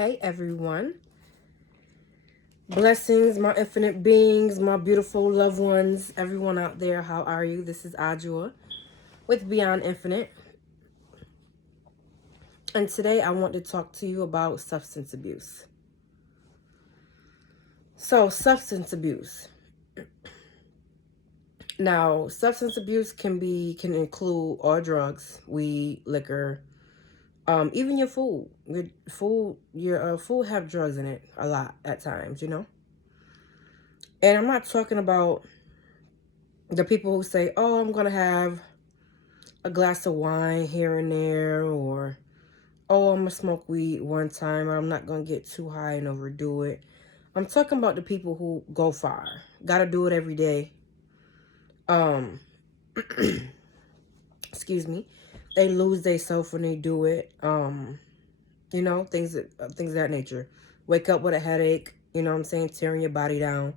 Hey everyone. Blessings, my infinite beings, my beautiful loved ones, everyone out there, how are you? This is Ajua with Beyond Infinite. And today I want to talk to you about substance abuse. So, substance abuse. Now, substance abuse can include all drugs, weed, liquor, even your food. Your food have drugs in it a lot at times, And I'm not talking about the people who say, oh, I'm going to have a glass of wine here and there, or, oh, I'm going to smoke weed one time, or I'm not going to get too high and overdo it. I'm talking about the people who go far. Got to do it every day. Excuse me. They lose themselves when they do it. Things of that nature. Wake up with a headache, you know what I'm saying? Tearing your body down.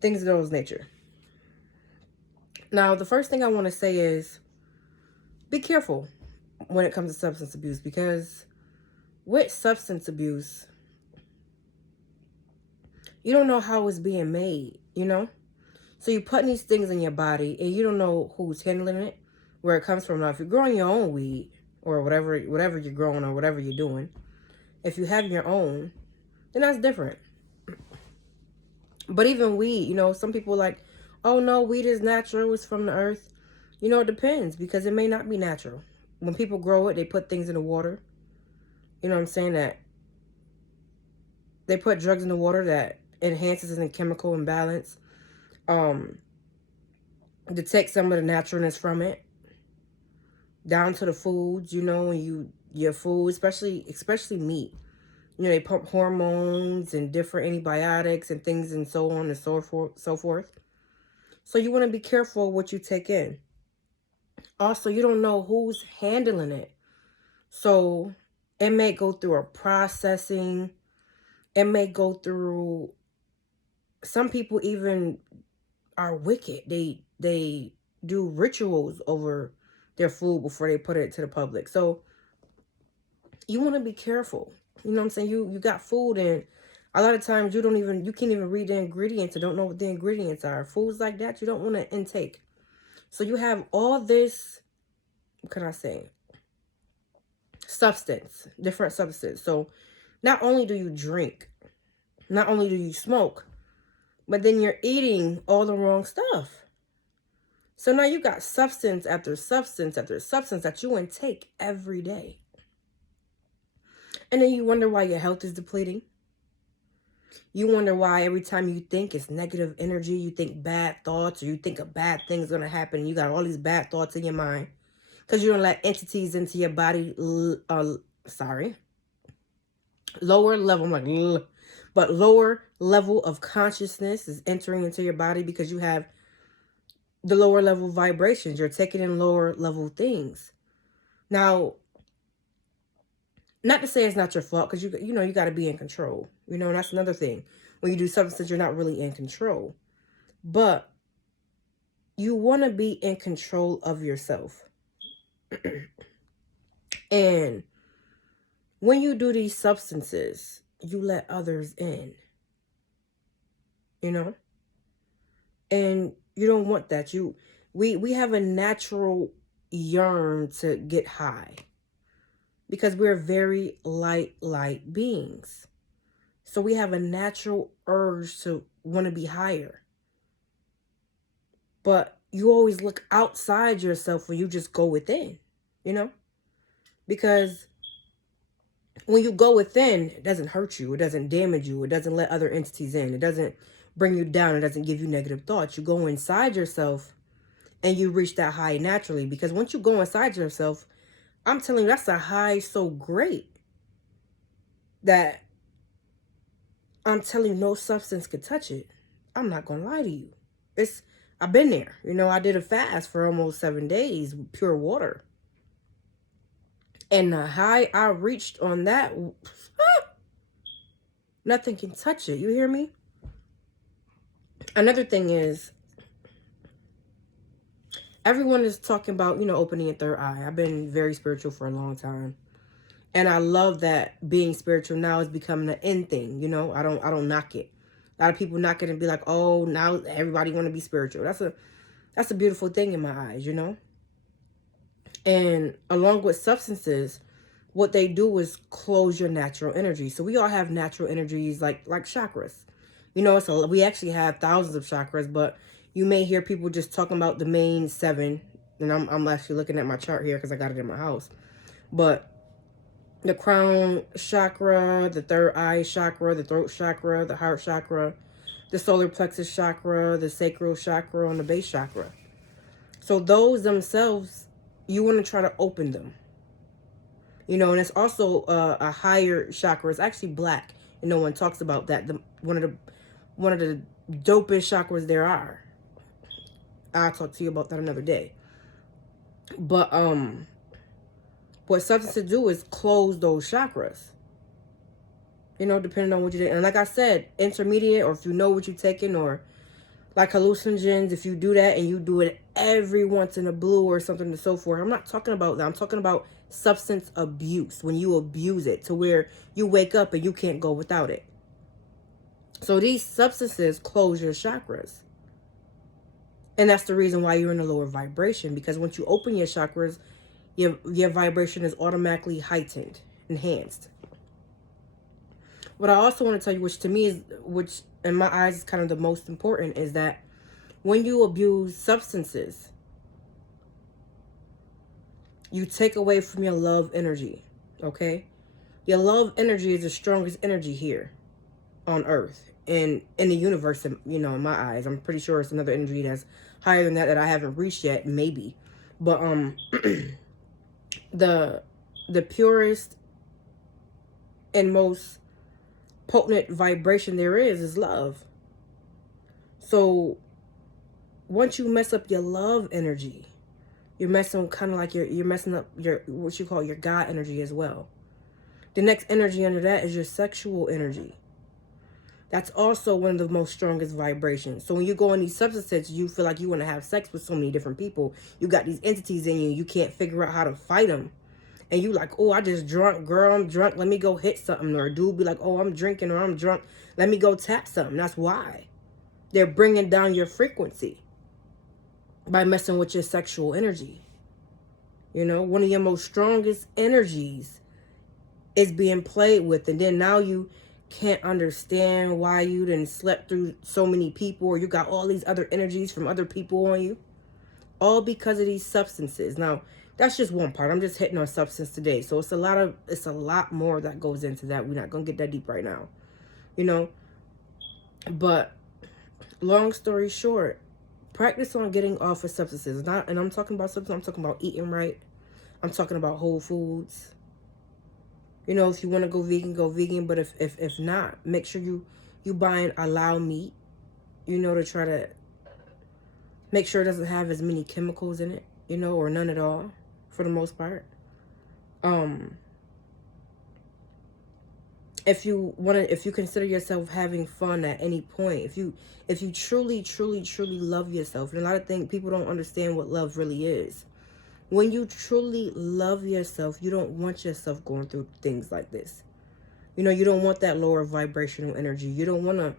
Things of those nature. Now, the first thing I want to say is be careful when it comes to substance abuse, because with substance abuse, you don't know how it's being made, So you're putting these things in your body and you don't know who's handling it, where it comes from. Now, if you're growing your own weed or whatever you're growing or whatever you're doing, if you have your own, then that's different. But even weed, some people like, oh no, weed is natural, it's from the earth. It depends, because it may not be natural. When people grow it, they put things in the water. You know what I'm saying? That they put drugs in the water that enhances the chemical imbalance. Detect some of the naturalness from it. Down to the foods, your food, especially meat. They pump hormones and different antibiotics and things and so on and so forth. So you want to be careful what you take in. Also, you don't know who's handling it. So it may go through a processing. It may go through, some people even are wicked. They do rituals over their food before they put it to the public. So you want to be careful. You know what I'm saying? You got food, and a lot of times you can't even read the ingredients or don't know what the ingredients are. Foods like that you don't want to intake. So you have all this, what can I say? Different substance. So not only do you drink, not only do you smoke, but then you're eating all the wrong stuff. So now you got substance after substance after substance that you intake every day. And then you wonder why your health is depleting. You wonder why every time you think it's negative energy, you think bad thoughts, or you think a bad thing's going to happen. And you got all these bad thoughts in your mind because you don't let entities into your body. Lower level, but lower level of consciousness is entering into your body because you have the lower level vibrations. You're taking in lower level things. Now, not to say it's not your fault, because you got to be in control. And that's another thing. When you do substances, you're not really in control. But you want to be in control of yourself. And when you do these substances, you let others in. And you don't want that. We have a natural yearn to get high, because we're very light beings. So we have a natural urge to want to be higher. But you always look outside yourself when you just go within, because when you go within, it doesn't hurt you. It doesn't damage you. It doesn't let other entities in. It doesn't bring you down. It doesn't give you negative thoughts. You go inside yourself and you reach that high naturally. Because once you go inside yourself, I'm telling you, that's a high so great that I'm telling you, no substance could touch it. I'm not going to lie to you. I've been there. I did a fast for almost 7 days with pure water. And the high I reached on that, nothing can touch it. You hear me? Another thing is, everyone is talking about, opening a third eye. I've been very spiritual for a long time. And I love that being spiritual now is becoming an in thing, you know. I don't knock it. A lot of people knock it and be like, "Oh, now everybody want to be spiritual." That's a beautiful thing in my eyes, you know. And along with substances, what they do is close your natural energy. So we all have natural energies like chakras. You know, we actually have thousands of chakras, but you may hear people just talking about the main 7. And I'm actually looking at my chart here because I got it in my house. But the crown chakra, the third eye chakra, the throat chakra, the heart chakra, the solar plexus chakra, the sacral chakra, and the base chakra. So those themselves, you want to try to open them. You know, and it's also a higher chakra. It's actually black, and no one talks about that. One of the dopest chakras there are. I'll talk to you about that another day. But what substances do is close those chakras. You know, depending on what you do. And like I said, intermediate, or if you know what you're taking, or like hallucinogens, if you do that and you do it every once in a blue or something and so forth. I'm not talking about that. I'm talking about substance abuse, when you abuse it to where you wake up and you can't go without it. So these substances close your chakras. And that's the reason why you're in a lower vibration, because once you open your chakras, your vibration is automatically heightened, enhanced. What I also want to tell you, which to me is, which in my eyes is kind of the most important, is that when you abuse substances, you take away from your love energy, okay? Your love energy is the strongest energy here on Earth and in the universe, you know, in my eyes. I'm pretty sure it's another energy that's higher than that I haven't reached yet, maybe. But the purest and most potent vibration there is love. So once you mess up your love energy, you're messing kind of like you're messing up your, what you call your God energy as well. The next energy under that is your sexual energy. That's also one of the most strongest vibrations. So when you go on these substances, you feel like you want to have sex with so many different people. You got these entities in you. You can't figure out how to fight them. And you like, oh, I just drunk, girl, I'm drunk. Let me go hit something. Or a dude be like, oh, I'm drinking, or I'm drunk. Let me go tap something. That's why. They're bringing down your frequency by messing with your sexual energy. You know, one of your most strongest energies is being played with. And then now you can't understand why you done slept through so many people, or you got all these other energies from other people on you. All because of these substances. Now, that's just one part. I'm just hitting on substance today. So it's a lot more that goes into that. We're not going to get that deep right now. You know? But long story short, practice on getting off of substances. And I'm talking about substances, I'm talking about eating right. I'm talking about whole foods. You know, if you want to go vegan, go vegan. But if not, make sure you buying halal meat. You know, to try to make sure it doesn't have as many chemicals in it, you know, or none at all, for the most part. If you consider yourself having fun at any point, if you truly, truly, truly love yourself, and a lot of things people don't understand what love really is. When you truly love yourself, you don't want yourself going through things like this. You know, you don't want that lower vibrational energy. You don't want to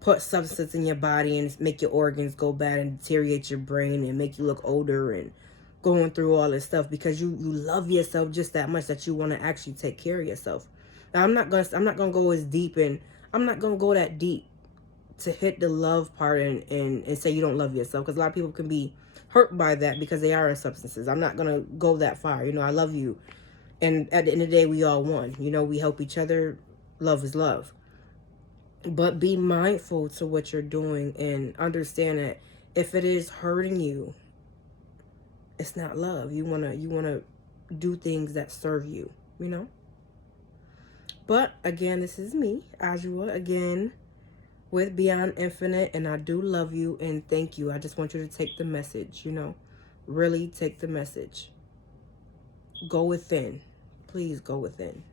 put substance in your body and make your organs go bad and deteriorate your brain and make you look older and going through all this stuff, because you love yourself just that much that you want to actually take care of yourself. Now, I'm not gonna go as deep, and I'm not gonna go that deep to hit the love part and say you don't love yourself, because a lot of people can be hurt by that because they are in substances. I'm not gonna go that far. You know, I love you, and at the end of the day, we all one. You know, we help each other. Love is love. But be mindful to what you're doing and understand that if it is hurting you, it's not love. You wanna do things that serve you, you know? But again, this is me, Ajua, again, with Beyond Infinite, and I do love you and thank you. I just want you to take the message, you know? Really take the message. Go within. Please go within.